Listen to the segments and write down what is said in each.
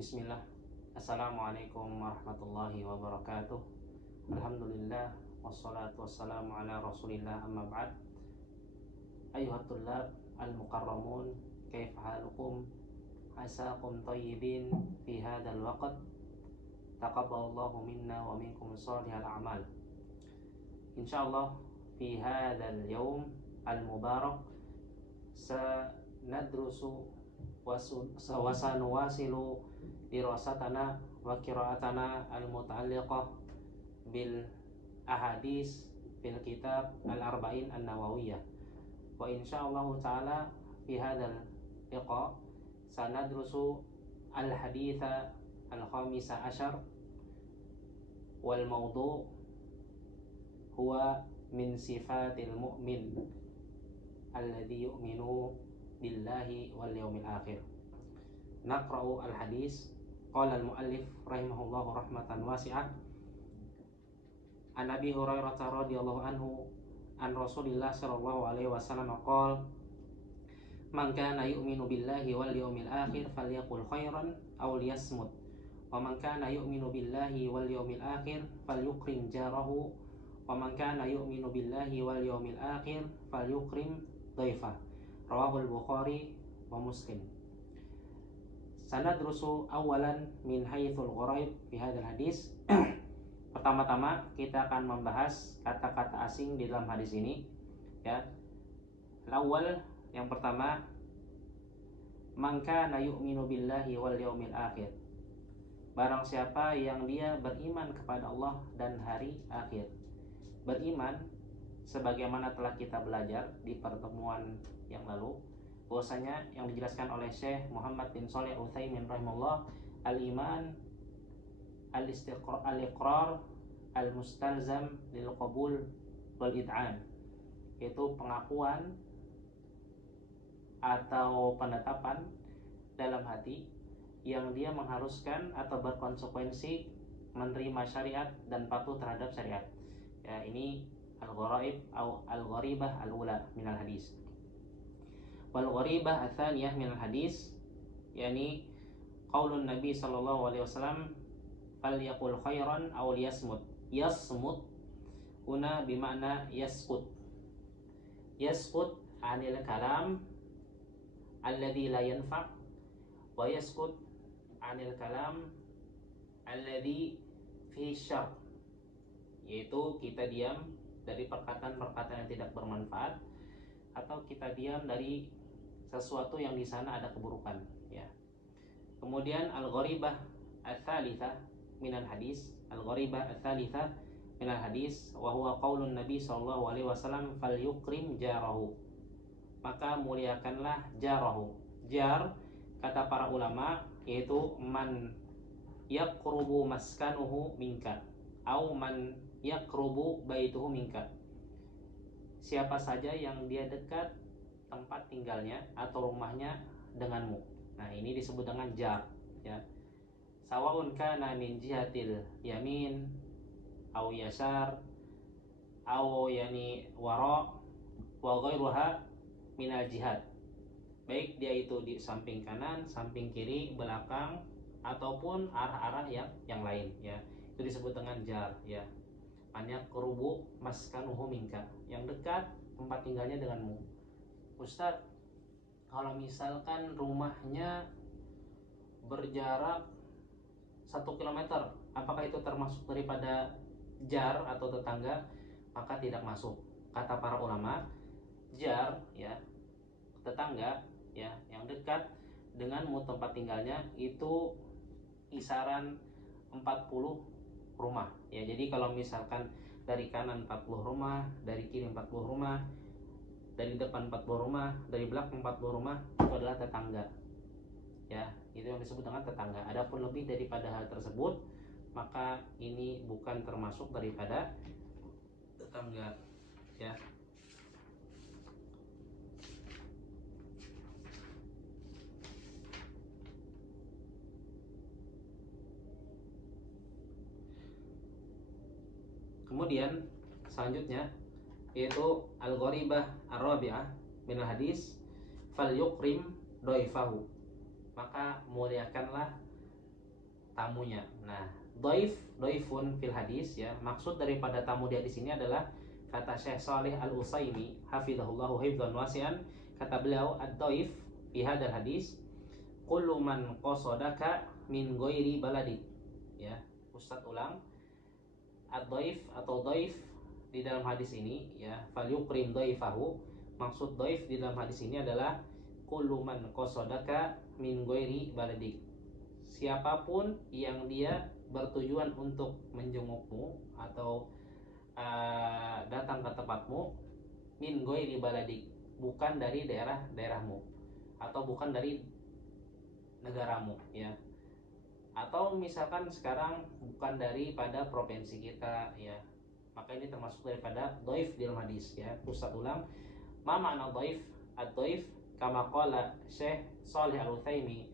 Bismillah. Assalamualaikum warahmatullahi wabarakatuh. Alhamdulillah wassalatu wassalamu ala Rasulillah, amma ba'd. Ayuhat tullab al-mukarramun, kaifa halukum? Asakum tayyibin fi hadzal waqt. Taqabbalallahu minna wa minkum shalihal a'mal. Insyaallah fi hadzal yaum al-mubarak sanadrusu wa sanuwasilu dirasatana wa qira'atana al-muta'alliqah bil ahadis fil kitab al-arba'in an-nawawiyah. Wa insyaallah ta'ala fi hadzal liqa sanadrusu al-haditha al-khamisa asyar wal mawdu' huwa min sifatil mu'min alladhi yu'minu billahi wal yawmil akhir. Naqra'u al-hadis. Qala al-muallif rahimahullahu rahmatan wasi'ah. An Abi Hurairah radhiyallahu anhu an Rasulillah sallallahu alaihi wasallam qala man kana yu'minu billahi wal yawmil akhir falyaqul khairan aw liyasmut wa man kana yu'minu billahi wal yawmil akhir falyukrim jarahu wa man kana yu'minu billahi wal yawmil akhir falyukrim dhaifah. Rawahul Bukhari wa Muslim. Sanadrusu awalan min haythul gharaib fi hadzal hadis. Pertama-tama kita akan membahas kata-kata asing di dalam hadis ini, ya. Awal, yang pertama, man kana yu'minu billahi wal yawmil akhir. Barang siapa yang dia beriman kepada Allah dan hari akhir. Beriman sebagaimana telah kita belajar di pertemuan yang lalu, bahwasanya yang dijelaskan oleh Syekh Muhammad bin Shalih Al-Utsaimin rahimahullah, al-iman al-iqrar al-mustalzam lil qabul wal id'an, yaitu pengakuan atau penetapan dalam hati yang dia mengharuskan atau berkonsekuensi menerima syariat dan patuh terhadap syariat. Ya, ini al-gharaib atau al-gharibah al-ula minal hadis. Wal gharibah ats-tsaniyah minal hadis, yakni qaulun Nabi sallallahu alaihi wasallam falyaqul khairan aw liyasmut. Yasmut huna bimakna yaskut. Yaskut anil kalam alladhi la yanfa' wa yaskut anil kalam alladhi fi syarr, yaitu kita diam dari perkataan-perkataan yang tidak bermanfaat atau kita diam dari sesuatu yang di sana ada keburukan, ya. Kemudian al-gharibah ats-tsalitsah minal hadis, al-gharibah ats-tsalitsah minal hadis wa huwa qaulun Nabi sallallahu alaihi wasallam falyukrim jarahu. Maka muliakanlah jarahu. Jar, kata para ulama, yaitu man yaqrubu maskanuhu minka au man yaqrubu baituhu minka. Siapa saja yang dia dekat tempat tinggalnya atau rumahnya denganmu. Nah, ini disebut dengan jar, ya. Sawaun kana min jihatil yamin au yasar au yani wara wa ghairuha minal jihad. Baik dia itu di samping kanan, samping kiri, belakang ataupun arah-arah yang lain, ya. Itu disebut dengan jar, ya. Banyak kerubu maskanuhu minka, yang dekat tempat tinggalnya denganmu. Ustadz, kalau misalkan rumahnya berjarak 1 kilometer, apakah itu termasuk daripada jar atau tetangga? Maka tidak masuk. Kata para ulama, jar, ya, tetangga, ya, yang dekat denganmu tempat tinggalnya itu kisaran 40 rumah, ya. Jadi kalau misalkan dari kanan 40 rumah, dari kiri 40 rumah, dari depan 40 rumah, dari belakang 40 rumah, itu adalah tetangga, ya. Itu yang disebut dengan tetangga. Adapun lebih daripada hal tersebut, maka ini bukan termasuk daripada tetangga, ya. Kemudian selanjutnya yaitu al-gharibah ar-rabi'ah minal hadis falyukrim dhaifahu. Maka muliakanlah tamunya. Nah, doifun fil hadis ya, maksud daripada tamu di hadis ini adalah kata Syekh Shalih Al-Utsaimin hafizahullahu hifdzan wasi'an, kata beliau ad-doif fi hadzal hadis kullu man qasadaka min ghairi baladik. Ya, Ustaz ulang, ad-doif atau doif di dalam hadis ini ya, falyukrim doifahu, maksud doif di dalam hadis ini adalah kullu man qasadaka min ghairi baladik, siapapun yang dia bertujuan untuk menjengukmu atau datang ke tempatmu, min ghairi baladik, bukan dari daerahmu atau bukan dari negaramu ya, atau misalkan sekarang bukan daripada provinsi kita ya, maka ini termasuk daripada doif di dalam hadis ya. Ustaz ulang, ma makna doif? Ad-doif kama qala Syekh Shalih Al-Utsaimin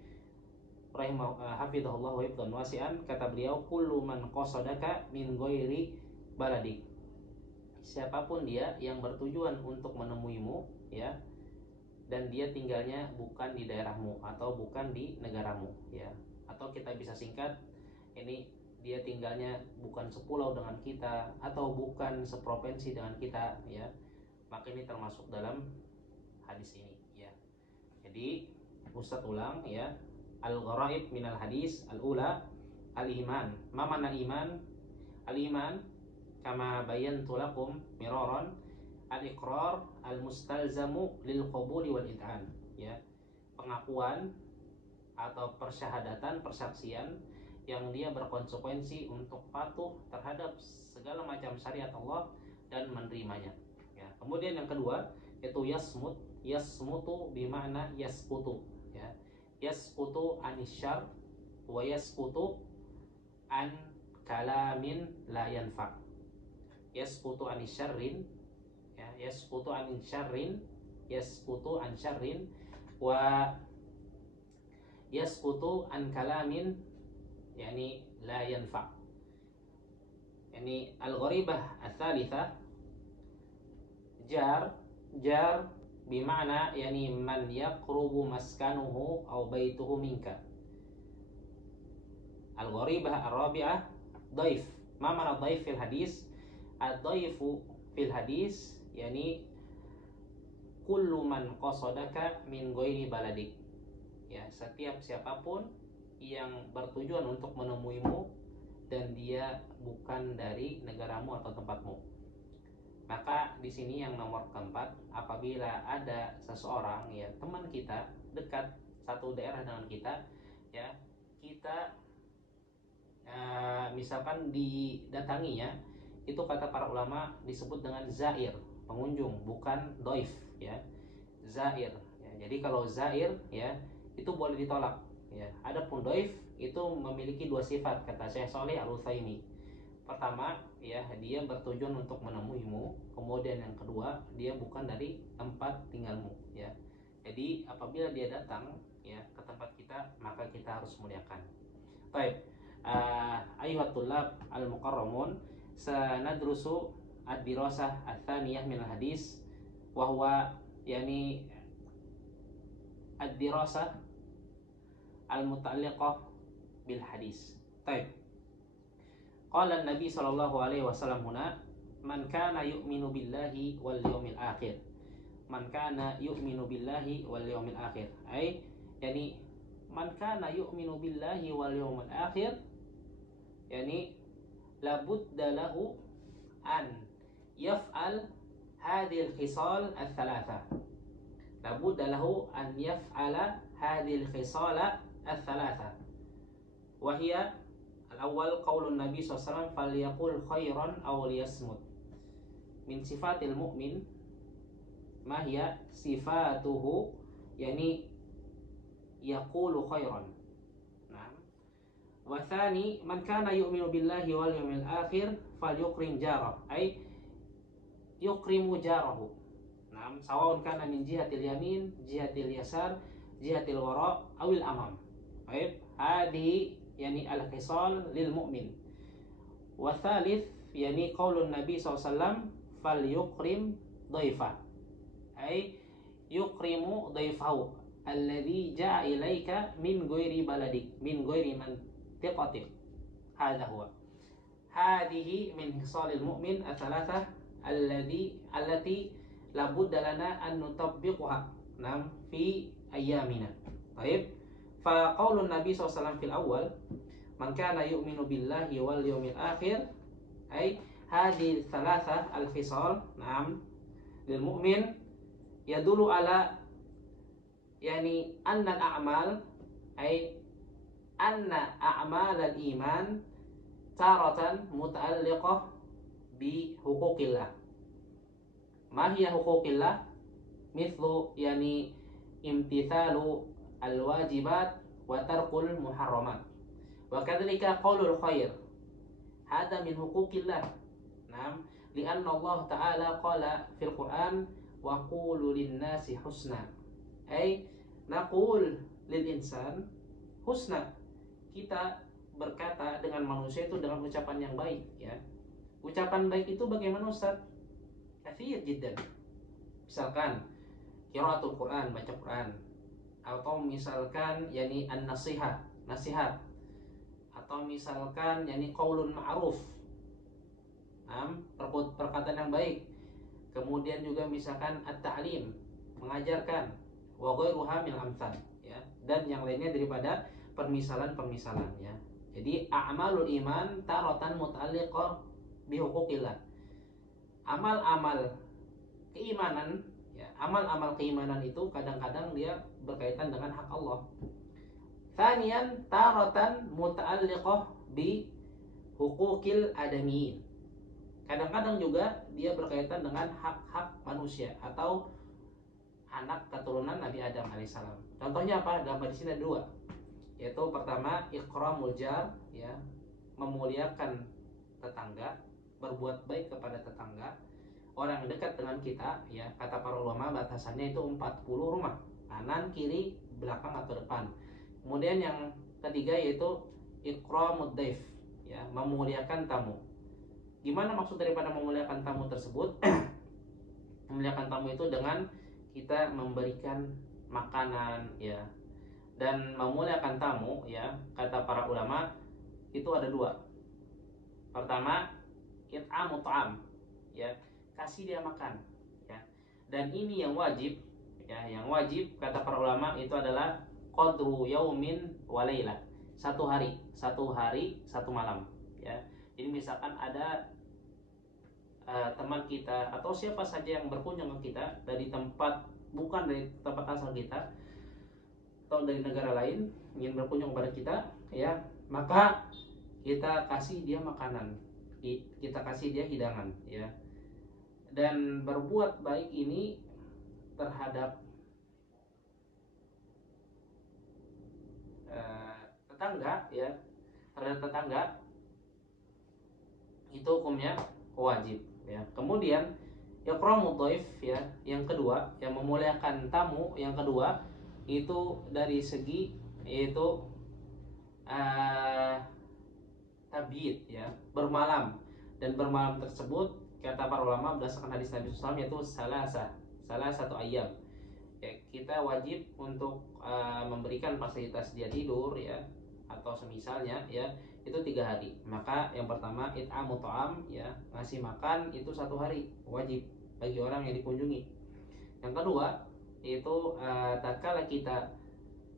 hafizahullah hifdzan wasi'an, kata beliau kullu man qasadaka min ghairi baladik, siapapun dia yang bertujuan untuk menemuimu ya, dan dia tinggalnya bukan di daerahmu atau bukan di negaramu ya, atau kita bisa singkat ini dia tinggalnya bukan sepulau dengan kita atau bukan seprovinsi dengan kita ya, maka ini termasuk dalam hadis ini ya. Jadi Ustaz ulang ya, al-gharaib minal hadis al-ula al-iman. Ma makna iman? Al-iman kama bayantu lakum miraran al-iqrar al-mustalzamu lil qabuli wal id'an ya, pengakuan atau persyahadatan, persaksian yang dia berkonsekuensi untuk patuh terhadap segala macam syariat Allah dan menerimanya ya. Kemudian yang kedua yaitu yasmut. Yasmutu bimakna yaskutu ya, yaskutu anisyar wa yaskutu an kalamin la yanfa. Yaskutu anisyarrin ya, yaskutu anisyarrin, yaskutu an syarrin, wa yaskutu an kalamin yani la yanfa. Yani al-gharibah ats-tsalitsah jar bima'na yani man yaqrubu maskanuhu aw baituhu minka. Al-gharibah ar-rabi'ah dhaif. Ma ma'na dhaif fil hadis? Ad-dhaifu fil hadis yani kullu man qasadaka min ghairi baladik. Ya, setiap siapapun yang bertujuan untuk menemuimu dan dia bukan dari negaramu atau tempatmu. Maka di sini yang nomor keempat, apabila ada seseorang ya, teman kita dekat satu daerah dengan kita ya, kita misalkan didatanginya, itu kata para ulama disebut dengan zair, pengunjung, bukan doif ya, zair ya. Jadi kalau zair ya itu boleh ditolak ya. Adapun doif itu memiliki dua sifat kata Syekh Shalih Al-Utsaimin. Pertama ya, dia bertujuan untuk menemuimu. Kemudian yang kedua, dia bukan dari tempat tinggalmu ya. Jadi apabila dia datang ya ke tempat kita, maka kita harus muliakan. Baik, ayyuhat tullab al-mukarramun, sanadrusu ad-dirasah ats-tsaniyah min al-hadis wa huwa yani ad-dirasah al-muta'alliqah bil hadis. Baik. Qala an-nabi sallallahu alaihi wasallam huna man kana yu'minu billahi wal yawmil akhir. Man kana yu'minu billahi wal yawmil akhir. Ay yani man kana yu'minu billahi wal yawmil akhir yani labudda lahu an yaf'al hadhihi al-khisal al-thalatha. Labudda lahu an yaf'ala hadhihi al-khisal al-thalatha. Wa hiya al-awwal qaulun Nabi SAW falyaqul khairan aw liyasmut. Min sifatil mu'min ma hiya sifatuhu yani yaqulu khairan. Nah, wa tsani man kana yu'minu billahi wal yawmil akhir falyukrim jarah ay yukrimu jarahu. Nah, sawaun kana min jihatil yamin, jihatil yasar, jihatil wara awil amam. Baik, hadi yani al-khisal lil mu'min. Wa tsalits yani qaulun Nabi SAW fal yukrim dhaifah ay yukrimu dhaifahu alladhi ja'a ilaika min ghairi baladik, min ghairi thiqatin. Hadza huwa. Hadhihi min khisalil mu'min ats-tsalatsah allati la budda lana an nutabbiquha nam fi ayyamina. Baik. Fa qaulun Nabi SAW fil awal, man kana yu'minu billahi wal yawmil akhir, ay hadhihi tsalatsa al-khisal nam lil mu'min yadullu ala yani anna al-a'mal ay anna a'mal al-iman taratan muta'alliqah bi huquqillah. Ma hiya huquqillah? Mithlu yani imtithalu al-wajibat wa tarkul muharramat. Wa kadzalika qaulul khair. Hada min huquqillah. Naam, li'anna Allah Ta'ala qala fil Qur'an wa qulu lin-nasi husna. Ay naqul lil insan husna. Kita berkata dengan manusia itu dengan ucapan yang baik, ya. Ucapan baik itu bagaimana, Ustaz? Kathir jiddan. Misalkan qiraatul Quran, baca Quran, atau misalkan yani an-nasihat, nasihat, atau misalkan yani qaulun ma'ruf, perkataan yang baik. Kemudian juga misalkan at-ta'lim, mengajarkan, wa ghairuha min amsal, ya, dan yang lainnya daripada permisalan-permisalan, ya. Jadi a'malul iman taratan muta'alliqah bi huquqillah. Amal-amal keimanan, ya, amal-amal keimanan itu kadang-kadang dia berkaitan dengan hak Allah. Tsaniyan taratan muta'alliqah bi huquqil adamiyin. Kadang-kadang juga dia berkaitan dengan hak-hak manusia atau anak keturunan Nabi Adam alaihissalam. Contohnya apa? Dalam hadis ini ada dua, yaitu pertama ikramul jar, ya, memuliakan tetangga, berbuat baik kepada tetangga, orang yang dekat dengan kita, ya. Kata para ulama batasannya itu 40 rumah, kanan, kiri, belakang atau depan. Kemudian yang ketiga yaitu ikramud daif, ya, memuliakan tamu. Gimana maksud daripada memuliakan tamu tersebut? Memuliakan tamu itu dengan kita memberikan makanan, ya. Dan memuliakan tamu, ya, kata para ulama itu ada dua. Pertama, it'amu ta'am, ya, kasih dia makan, ya. Dan ini yang wajib, ya, yang wajib kata para ulama itu adalah qadru yaumin wa lailah. Satu hari, satu malam, ya. Jadi misalkan ada teman kita atau siapa saja yang berkunjung ke kita dari tempat, bukan dari tempat asal kita atau dari negara lain, ingin berkunjung kepada kita, ya, maka kita kasih dia makanan, kita kasih dia hidangan, ya. Dan berbuat baik ini terhadap tetangga, ya, terhadap tetangga itu hukumnya wajib, ya. Kemudian ikramud dhaif, ya, yang kedua, yang memuliakan tamu yang kedua itu dari segi yaitu tabiat, ya, bermalam. Dan bermalam tersebut kata para ulama berdasarkan hadis Nabi SAW yaitu salah satu ayam, ya. Kita wajib untuk memberikan fasilitas dia tidur, ya, atau semisalnya, ya, itu 3 hari. Maka yang pertama it'amu ta'am, ya, ngasih makan itu 1 hari wajib bagi orang yang dikunjungi. Yang kedua yaitu tatkala kita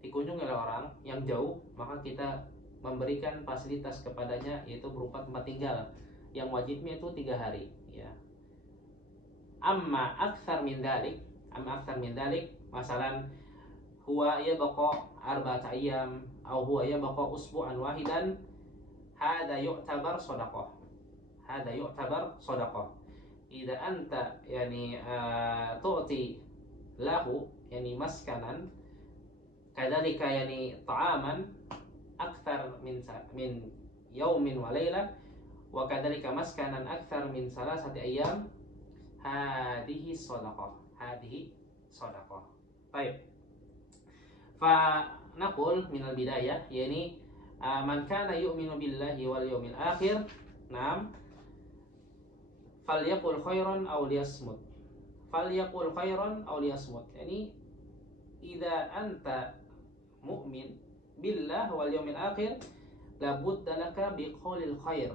dikunjungi oleh orang yang jauh, maka kita memberikan fasilitas kepadanya yaitu berupa tempat tinggal yang wajibnya itu 3 hari, ya. Amma aktsar min dalik, masalan huwa yabqa 4 ayyam atau huwa yabqa usbu'an wahidan, hada yu'tabar shadaqah. Idza anta yani tu'ti lahu yani maskanan kadzalika yani ta'aman aktsar min yaumin wa lailah wa kadzalika maskanan aktsar min 3 ayyam, hadhihi shadaqah. Baik. Fa naqul min al-bidayah yani man kana yu'minu billahi wal yawmil akhir, na'am, falyaqul khairan aw liyasmut. Yani idza anta mu'min billah wal yawmil akhir, labudda laka biqaulil khair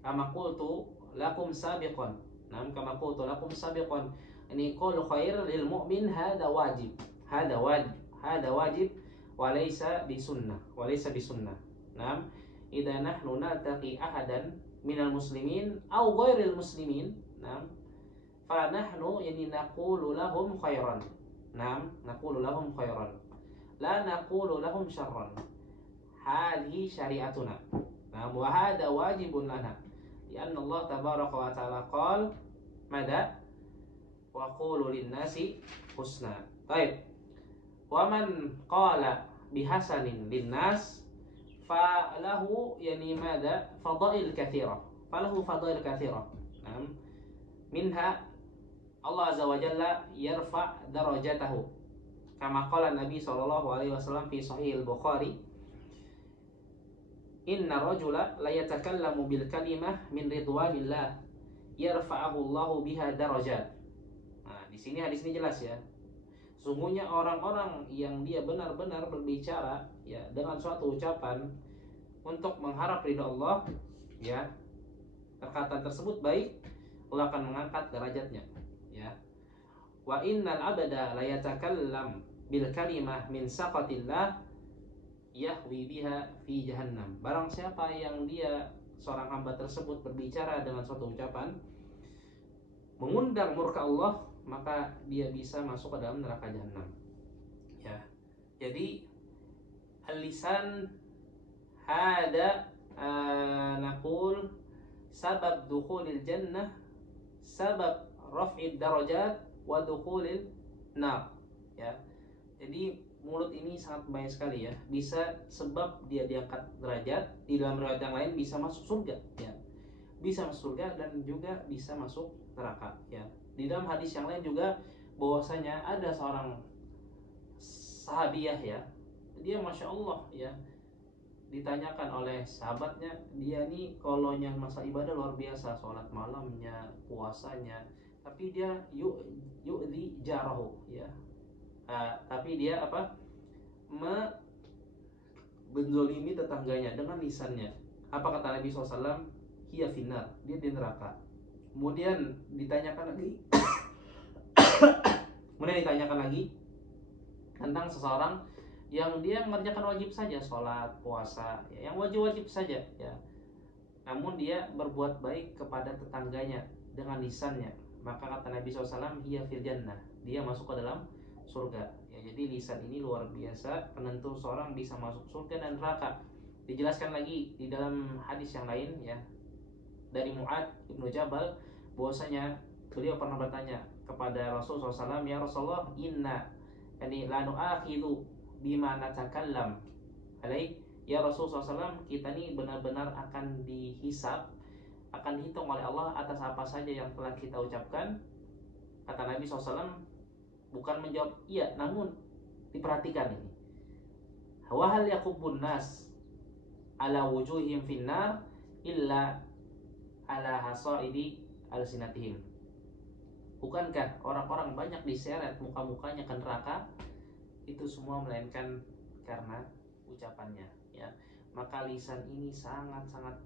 kama qultu lakum sabiqan. Kama qultu lakum sabiqan. Ini qaul khair lil mu'min hada wajib. Hada wajib wa laysa bisunnah. Idza nahnu naltaqi ahadan minal muslimin aw ghairil muslimin, fa nahnu yani naqulu lahum khairan. Naqulu lahum khairan. La naqulu lahum syarran. Hadhi syariatuna. Wa hada wajibun lana. Lianna Allah tabaraka wa ta'ala qala mada wa qulu lin-nasi husna. Baik. Wa man qala bihasanin lin-nas falahu yani mada fadail katsira. Minha Allah azza wa jalla yarfa darajatahu. Kama qala Nabi sallallahu alaihi wasallam fi sahih al-Bukhari, inna rajula la yatakallamu bil kalimah min ridwanillah yarfa'ahu Allahu biha darajat. Nah, di sini hadis ini jelas ya. Sungguhnya orang-orang yang dia benar-benar berbicara ya dengan suatu ucapan untuk mengharap ridha Allah, ya, perkataan tersebut baik, Allah akan mengangkat derajatnya, ya. Wa innal abada la yatakallam bil kalimah min saqatillah yahwi biha fi jahannam. Barang siapa yang dia seorang hamba tersebut berbicara dengan suatu ucapan mengundang murka Allah, maka dia bisa masuk ke dalam neraka jahanam. Ya. Jadi al-lisan hada naqul sabab dukhulil jannah, sabab raf'id darajat wa dukhulil nar. Ya. Jadi mulut ini sangat banyak sekali ya. Bisa sebab dia diangkat derajat, di dalam riwayat yang lain bisa masuk surga, ya. Bisa masuk surga dan juga bisa masuk neraka, ya. Di dalam hadis yang lain juga bahwasanya ada seorang sahabiah, ya. Dia Masya Allah, ya. Ditanyakan oleh sahabatnya, dia nih kalau yang masa ibadah luar biasa, sholat malamnya, puasanya, tapi dia yu'dhi jarahu, ya. Tapi dia menzolimi tetangganya dengan lisannya. Apa kata Nabi SAW? Hiya finnar, dia di neraka. Kemudian ditanyakan lagi tentang seseorang yang dia mengerjakan wajib saja, sholat, puasa, ya, yang wajib-wajib saja, ya. Namun dia berbuat baik kepada tetangganya dengan lisannya, maka kata Nabi SAW, hiya fil jannah, dia masuk ke dalam surga, ya. Jadi lisan ini luar biasa penentu seorang bisa masuk surga dan neraka. Dijelaskan lagi di dalam hadis yang lain, ya, dari Mu'ad ibnu Jabal, bahwasanya beliau pernah bertanya kepada Rasulullah SAW, ya Rasulullah, inna yani la nu'akhidhu bima natakallam alaih, ya Rasulullah SAW, kita ini benar-benar akan dihisab, akan dihitung oleh Allah atas apa saja yang telah kita ucapkan. Kata Nabi SAW, bukan menjawab iya, namun diperhatikan ini. Wa hal yakubbun nas ala wujuhim finnar illa ala hasaidi alsinatihim. Bukankah orang-orang banyak diseret muka-mukanya ke neraka? Itu semua melainkan karena ucapannya, ya. Maka lisan ini sangat-sangat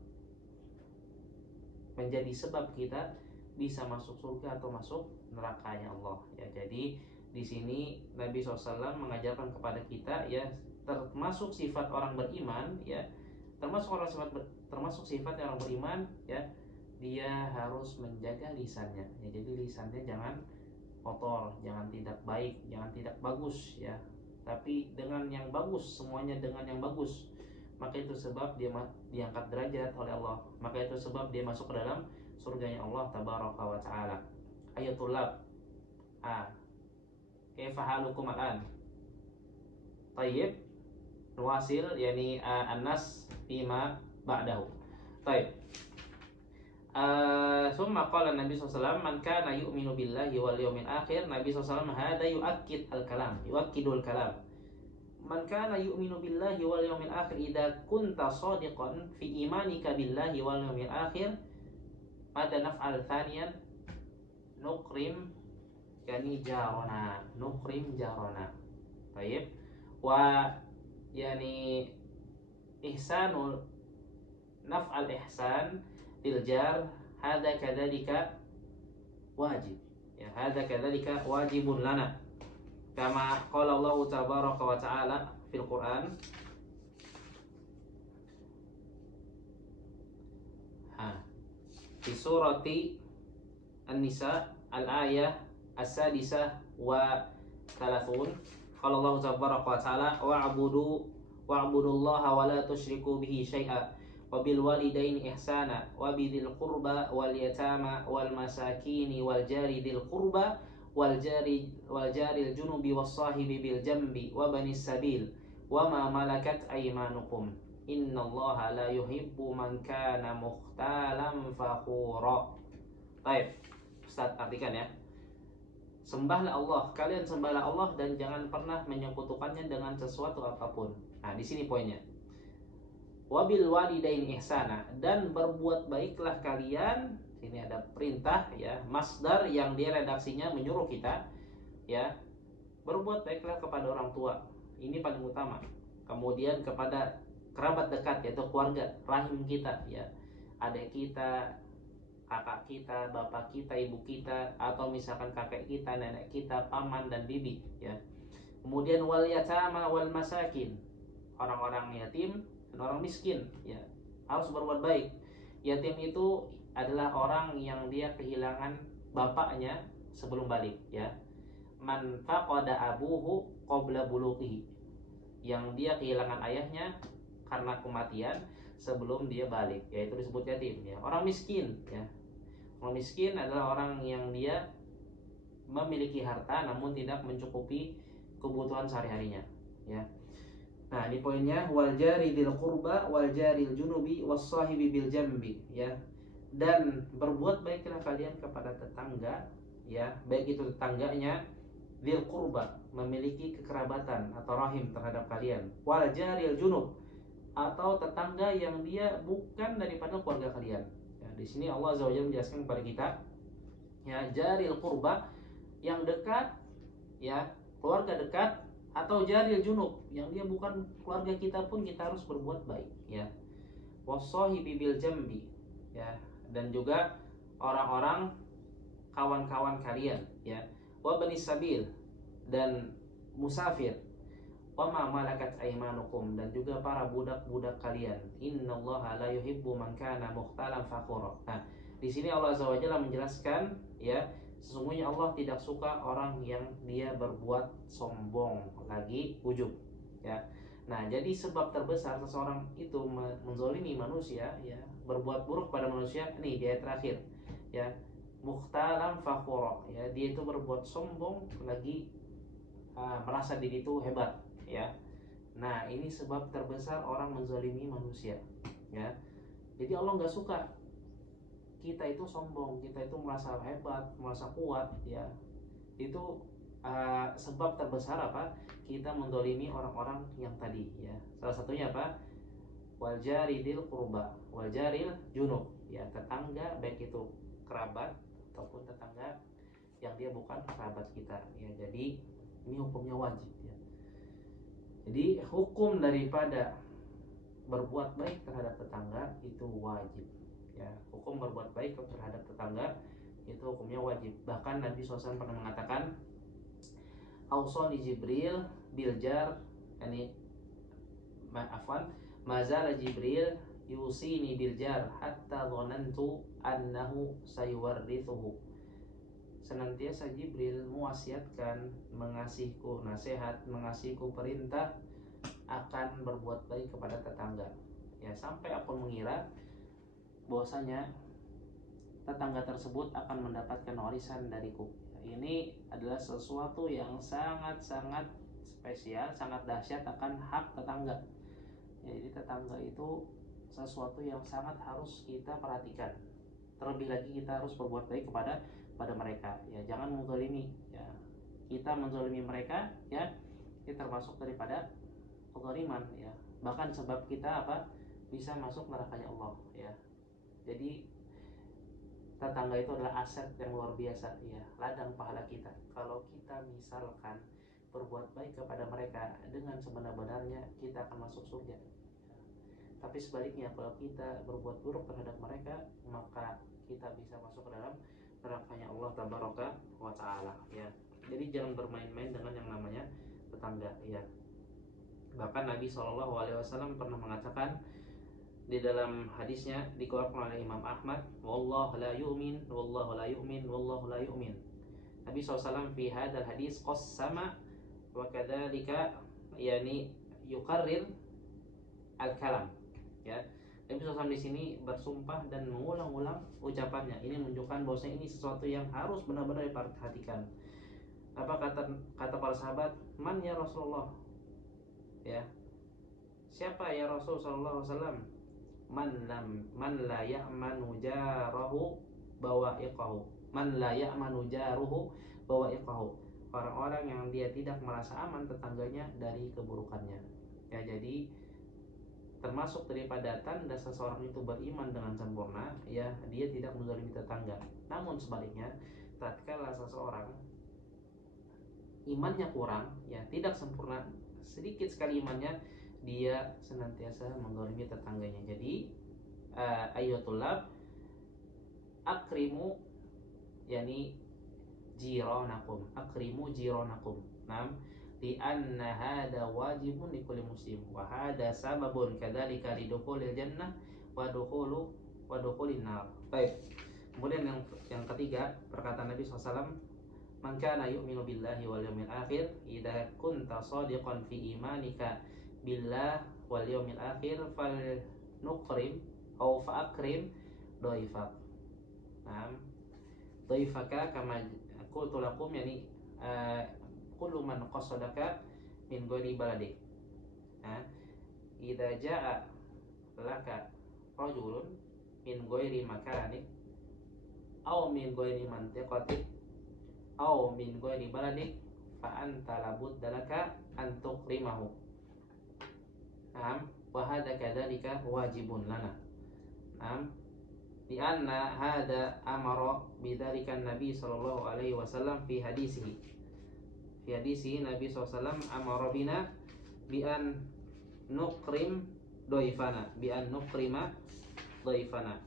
menjadi sebab kita bisa masuk surga atau masuk nerakanya Allah, ya. Jadi di sini Nabi SAW mengajarkan kepada kita, ya, termasuk sifat orang beriman, ya, termasuk sifat orang beriman, ya, dia harus menjaga lisannya, ya. Jadi lisannya jangan kotor, jangan tidak baik, jangan tidak bagus, ya. Tapi dengan yang bagus, semuanya dengan yang bagus. Maka itu sebab dia diangkat derajat oleh Allah. Maka itu sebab dia masuk ke dalam surganya Allah tabaraka wa ta'ala. Ayatul lab. Kaifa halukum al-an? Tayyib. Nuwasil yani an-nas fima ba'dahu. Tayyib. Summa qala Nabi SAW, man kana yu'minu billahi wal yawmil akhir. Nabi SAW hada yu'akkidul kalam. Man kana yu'minu billahi wal yawmil akhir idza kunta shadiqan fi imanika billahi wal yawmil akhir, pada naf'al thaniyan nukrim yani jarona. Baik. Wa yani ihsanul naf'al ihsan lil jar hadza kadzalika wajib. Ya, hadza kadzalika wajibun lana. Kama qala Allah tabaraka wa ta'ala fil Qur'an. Fi surati An-Nisa al-ayah as-sadisah wa thalathun. Qala Allah tabaraka wa ta'ala wa'budullaha wa la tusyriku bihi syai'a wa bil walidaini ihsana wa bidzil qurba wal yatama wal masakini wal jari dzil qurba wal jaril junubi was sahibi bil jambi wa banis sabil wa ma malakat aymanukum innallaha la yuhibbu man kana mukhtalan fakhura. Baik, Ustaz artikan ya. Sembahlah Allah, kalian sembahlah Allah dan jangan pernah menyekutukannya dengan sesuatu apapun. Nah, di sini poinnya. Wabil walidaini ihsana, dan berbuat baiklah kalian. Ini ada perintah ya, masdar yang dia redaksinya menyuruh kita ya. Berbuat baiklah kepada orang tua. Ini paling utama. Kemudian kepada kerabat dekat yaitu keluarga, rahim kita ya. Adik kita, kakak kita, bapak kita, ibu kita, atau misalkan kakek kita, nenek kita, paman dan bibi ya. Kemudian wal yatama wal masakin, orang-orang yatim dan orang miskin ya, harus berbuat baik. Yatim itu adalah orang yang dia kehilangan bapaknya sebelum balik ya. Man faqada abuhu qabla bulughihi, yang dia kehilangan ayahnya karena kematian sebelum dia balik, yaitu disebut yatim ya. Orang miskin ya. Orang miskin adalah orang yang dia memiliki harta namun tidak mencukupi kebutuhan sehari-harinya ya. Nah, ini poinnya, wal jari dzil qurba wal jaril junubi was sahibi bil jambi ya. Dan berbuat baiklah kalian kepada tetangga ya, baik itu tetangganya dzil qurba, memiliki kekerabatan atau rahim terhadap kalian, wal jaril junub, atau tetangga yang dia bukan daripada keluarga kalian. Ya, di sini Allah Azza wa Jalla menjelaskan kepada kita ya, jaril qurba yang dekat ya, keluarga dekat, atau jaril junub yang dia bukan keluarga kita pun kita harus berbuat baik ya. Wassahibi bil jambi ya, dan juga orang-orang kawan-kawan kalian ya. Wa banis sabil, dan musafir. Wa ma malakat aymanukum, dan juga para budak-budak kalian. Innallaha la yuhibbu man kana mukhtalan fakhura. Nah, di sini Allah Azza wa Jalla menjelaskan ya, sesungguhnya Allah tidak suka orang yang dia berbuat sombong lagi ujub ya. Nah, jadi sebab terbesar seseorang itu menzolimi manusia ya, berbuat buruk pada manusia, nih di ayat terakhir ya, mukhtalan fakhura ya, dia itu berbuat sombong lagi, merasa diri itu hebat ya. Nah, ini sebab terbesar orang menzolimi manusia ya. Jadi Allah nggak suka kita itu sombong, kita itu merasa hebat, merasa kuat ya. Itu sebab terbesar apa? Kita mendolimi orang-orang yang tadi ya. Salah satunya apa? Wal jaridil qurba, wal jaril junub ya, tetangga baik itu kerabat ataupun tetangga yang dia bukan kerabat kita ya. Jadi ini hukumnya wajib ya. Jadi hukum daripada berbuat baik terhadap tetangga itu wajib ya. Hukum berbuat baik terhadap tetangga itu hukumnya wajib. Bahkan Nabi SAW pernah mengatakan, Ausani Jibril biljar, yani mazala Jibril yusini biljar hatta dhanantu annahu sayuwarrithuhu. Senantiasa Jibril mewasiatkan, mengasihku nasihat, mengasihku perintah akan berbuat baik kepada tetangga ya, sampai aku mengira bahwasanya tetangga tersebut akan mendapatkan warisan dariku. Ini adalah sesuatu yang sangat-sangat spesial, sangat dahsyat akan hak tetangga. Jadi tetangga itu sesuatu yang sangat harus kita perhatikan. Terlebih lagi kita harus berbuat baik kepada mereka ya, jangan menzalimi ya. Kita menzalimi mereka ya, itu termasuk daripada kezaliman ya. Bahkan sebab kita apa? Bisa masuk nerakanya Allah ya. Jadi tetangga itu adalah aset yang luar biasa ya, ladang pahala kita. Kalau kita misalkan berbuat baik kepada mereka dengan sebenar-benarnya, kita akan masuk surga. Tapi sebaliknya, kalau kita berbuat buruk terhadap mereka, maka kita bisa masuk ke dalam nerakanya Allah Tabaraka wa Ta'ala, ya. Jadi jangan bermain-main dengan yang namanya tetangga, ya. Bahkan Nabi SAW pernah mengatakan di dalam hadisnya dikeluarkan oleh Imam Ahmad, wallahu la yu'min, wallahu la yu'min, wallahu la yu'min. Nabi SAW fi hadal hadis qassama wa kadzalika, yani yukarrir al-kalam, ya. Nabi SAW di sini bersumpah dan mengulang-ulang ucapannya. Ini menunjukkan bahwasanya ini sesuatu yang harus benar-benar diperhatikan. Apa kata para sahabat? Man ya Rasulullah? Ya. Siapa ya Rasul sallallahu alaihi wasallam? Man la ya'manu jarahu bawa'iqahu. Man la ya'manu jaruhu bawa'iqahu. Orang-orang yang dia tidak merasa aman tetangganya dari keburukannya. Ya, jadi termasuk daripada tanda seseorang itu beriman dengan sempurna, ya, dia tidak menzalimi tetangga. Namun sebaliknya, tatkala seseorang imannya kurang, ya, tidak sempurna, sedikit sekali imannya, dia senantiasa menzalimi tetangganya. Jadi ayyatullah akrimu, yani jiranakum, akrimu jiranakum. Nam, di anna hada wajibun li kulli muslim wa hada sababun kadzalika lidukhulil jannah wa dukhulin nar. Baik. Kemudian yang ketiga, perkataan Nabi SAW, man kana yu'minu billahi wal yawmil akhir idza kunta shadiqan fi imanika billah wal yawmil akhir fal nukrim au fa akrim dhaifak. Naam, dhaifaka kama qultu lakum, yani kullu man qasadaka min ghairi baladik. Idza jaa laka rajulun min ghairi makanik aw min ghairi mantiqatik aw min ghairi baladik fa anta labudda laka an tukrimahu. Naam, wa hadza kadzalika wajibun lana. Naam, di anna hada amara bidzalika Nabi sallallahu alaihi wasallam fi hadisihi. Fi hadisi Nabi SAW amara bina bi an nukrim dhaifana, bi an nukrima dhaifana.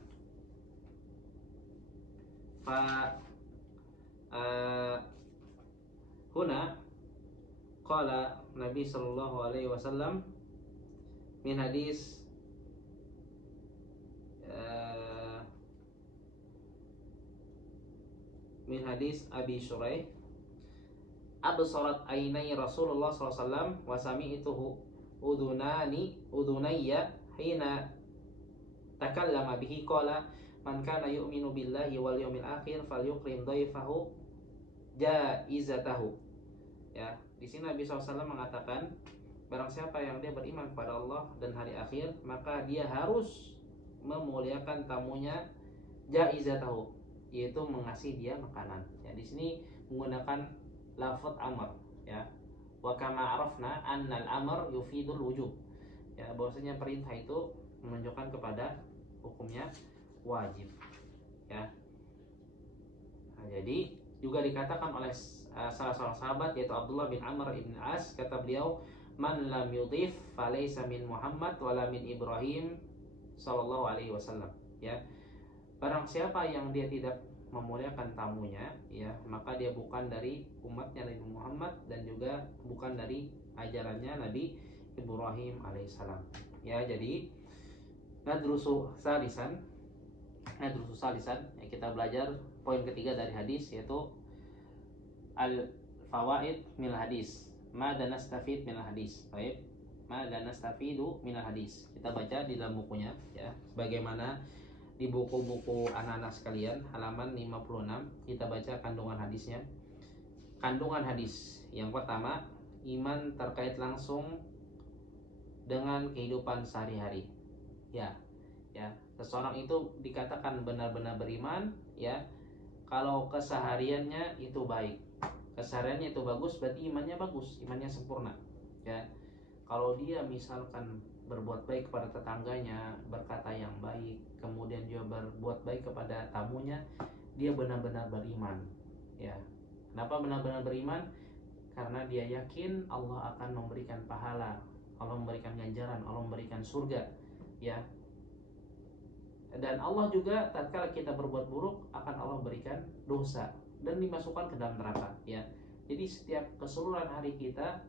Fa huna qala Nabi sallallahu alaihi wasallam min hadis Abi Shuraih, absarat ainai Rasulullah SAW wa sami'tuhu udunayya hina takallama bihi qala man kana yu'minu billahi wal yawmil akhir falyukrim dhaifahu jaizatahu. Ya, di sini Nabi SAW mengatakan, barang siapa yang dia beriman kepada Allah dan hari akhir, maka dia harus memuliakan tamunya jaizatahu, yaitu mengasih dia makanan. Ya, di sini menggunakan lafaz amr, ya. Wa kama arafna annal amr yufidul wujub. Ya, bahwasanya perintah itu menunjukkan kepada hukumnya wajib, ya. Nah, jadi juga dikatakan oleh salah seorang sahabat, yaitu Abdullah bin Amr ibn As, kata beliau, man lam yudhif falaysa min Muhammad wala min Ibrahim sallallahu alaihi wasallam, ya. Barang siapa yang dia tidak memuliakan tamunya, ya, maka dia bukan dari umatnya Nabi Muhammad dan juga bukan dari ajarannya Nabi Ibrahim alaihissalam. Ya, jadi nadrusu salisan, ya, kita belajar poin ketiga dari hadis, yaitu al fawaid min hadis, ma danastafid min hadis. Baik, ma danastafidu min hadis. Kita baca di dalam bukunya, ya, bagaimana di buku-buku anak-anak sekalian, halaman 56, kita baca kandungan hadisnya. Kandungan hadis yang pertama, iman terkait langsung dengan kehidupan sehari-hari. Ya, seseorang itu dikatakan benar-benar beriman, ya, kalau kesehariannya itu baik, kesehariannya itu bagus, berarti imannya bagus, imannya sempurna, ya. Kalau dia misalkan berbuat baik kepada tetangganya, berkata yang baik, kemudian juga berbuat baik kepada tamunya, dia benar-benar beriman, ya. Kenapa benar-benar beriman? Karena dia yakin Allah akan memberikan pahala, Allah memberikan ganjaran, Allah memberikan surga ya. Dan Allah juga tatkala kita berbuat buruk akan Allah berikan dosa dan dimasukkan ke dalam neraka, ya. Jadi setiap keseluruhan hari kita,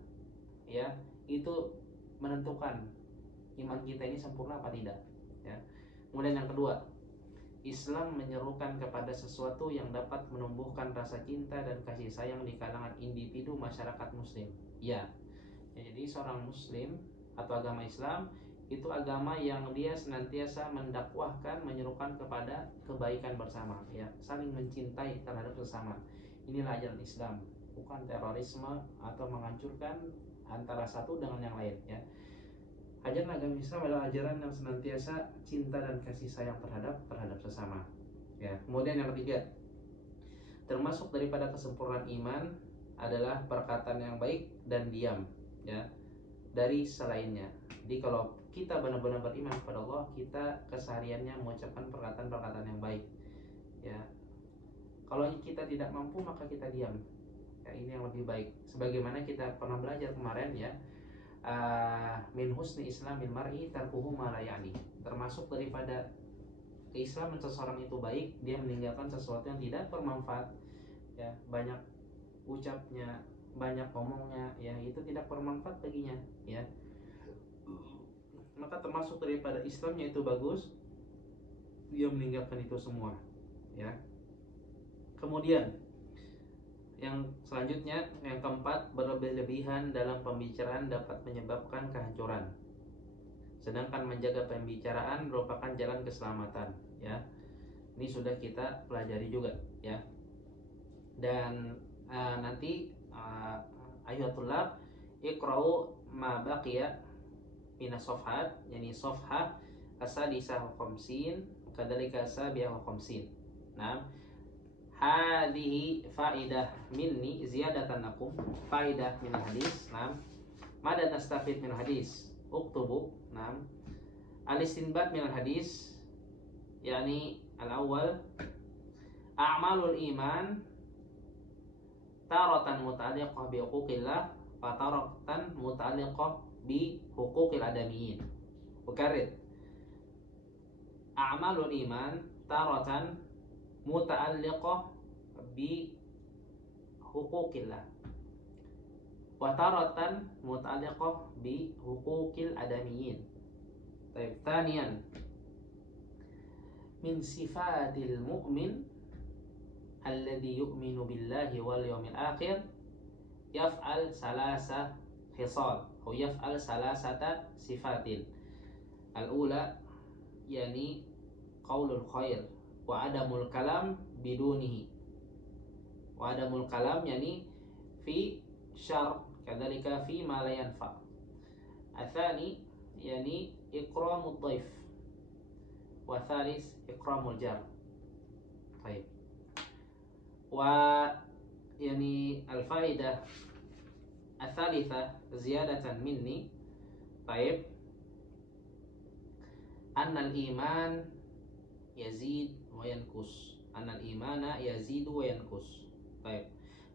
ya, itu menentukan iman kita ini sempurna apa tidak, ya. Kemudian yang kedua, Islam menyerukan kepada sesuatu yang dapat menumbuhkan rasa cinta dan kasih sayang di kalangan individu masyarakat muslim, ya. Jadi seorang muslim atau agama Islam itu agama yang dia senantiasa mendakwahkan, menyerukan kepada kebaikan bersama, ya, saling mencintai terhadap sesama. Inilah ajaran Islam, bukan terorisme atau menghancurkan antara satu dengan yang lain, ya. Ajaran agama Islam adalah ajaran yang senantiasa cinta dan kasih sayang terhadap sesama, ya. Kemudian yang ketiga, termasuk daripada kesempurnaan iman adalah perkataan yang baik dan diam, ya, dari selainnya. Jadi kalau kita benar-benar beriman kepada Allah, kita kesehariannya mengucapkan perkataan-perkataan yang baik, ya. Kalau kita tidak mampu maka kita diam, ya, ini yang lebih baik. Sebagaimana kita pernah belajar kemarin, ya, min husni islamil mar'i tarkuhu ma la ya'ni. Termasuk daripada keislaman seseorang itu baik, dia meninggalkan sesuatu yang tidak bermanfaat, ya, banyak ucapnya, banyak ngomongnya, ya, itu tidak bermanfaat baginya, ya. Maka termasuk daripada Islamnya itu bagus, dia meninggalkan itu semua, ya. Kemudian yang selanjutnya, yang keempat, berlebih-lebihan dalam pembicaraan dapat menyebabkan kehancuran, sedangkan menjaga pembicaraan merupakan jalan keselamatan, ya. Ini sudah kita pelajari juga, ya. Dan nanti ayatullah iqra'u ma baqiya minas sofhat, yani sofha asadisah wa khamsin kadalika sabi'ah wa khamsin. Nah, hadhihi faidah minni ziyadatan lakum, faidah min hadis. Nah, mada nastafid min hadis uktubu. Nah, al-istinbat min hadis, yani al-awwal a'malul iman taratan muta'alliqah bi huquqillah wa taratan muta'alliqah bi huquqil adamiyyin. Ukarrir, a'malul iman taratan muta'alliqah bi huquqillah wa taratan muta'alliqah bi huquqil adamiyyin. Baik, thaniyan, min sifatil mu'min alladhi yu'minu billahi wal yawmil akhir yaf'al salasa khisal atau yaf'al salasata sifatin. Al-ula, yani qaulul khair wa adamul kalam bidunihi, wa adamul kalam yani fi syar, kadzalika fi ma la yanfa. Atsani yani ikramud dhaif, wa tsalis ikramul jar. Baik. Wa yani al-faidah al-thalithah ziyadatan minni, baik, annal iman yazid wa yankus, annal imana yazidu wa yankus. Baik,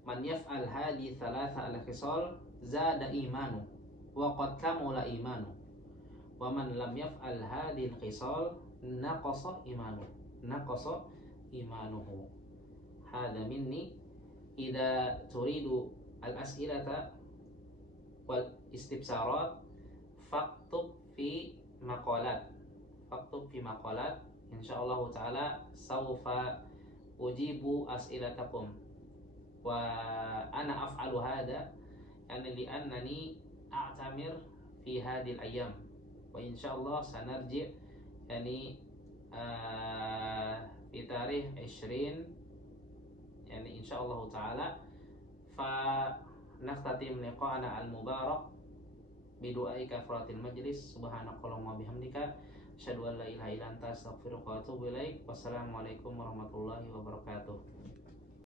man yaf'al hadhi thalatha al-khisal zada imanu wa qad kamula imanu, wa man lam yaf'al hadhi al-khisal naqasa imanuhu. Hada minni. Idza turidu al-as'ilata wal istibsarat faktub fi maqalat, insyaallah taala saufa ujibu as'ilatakum wa ana af'alu hada yani li'annani a'tamir fi hadhihi al-ayyam wa insyaallah sanarji yani fi tarikh 20 yani insyaallah taala. Fa naftatim liqa'ana al-mubarak bidu'ai kafaratil majlis. Subhanakallahumma bihamdika asyhadu an la ilaha illa anta astaghfiruka wa atubu ilaik. Wassalamualaikum warahmatullahi wabarakatuh.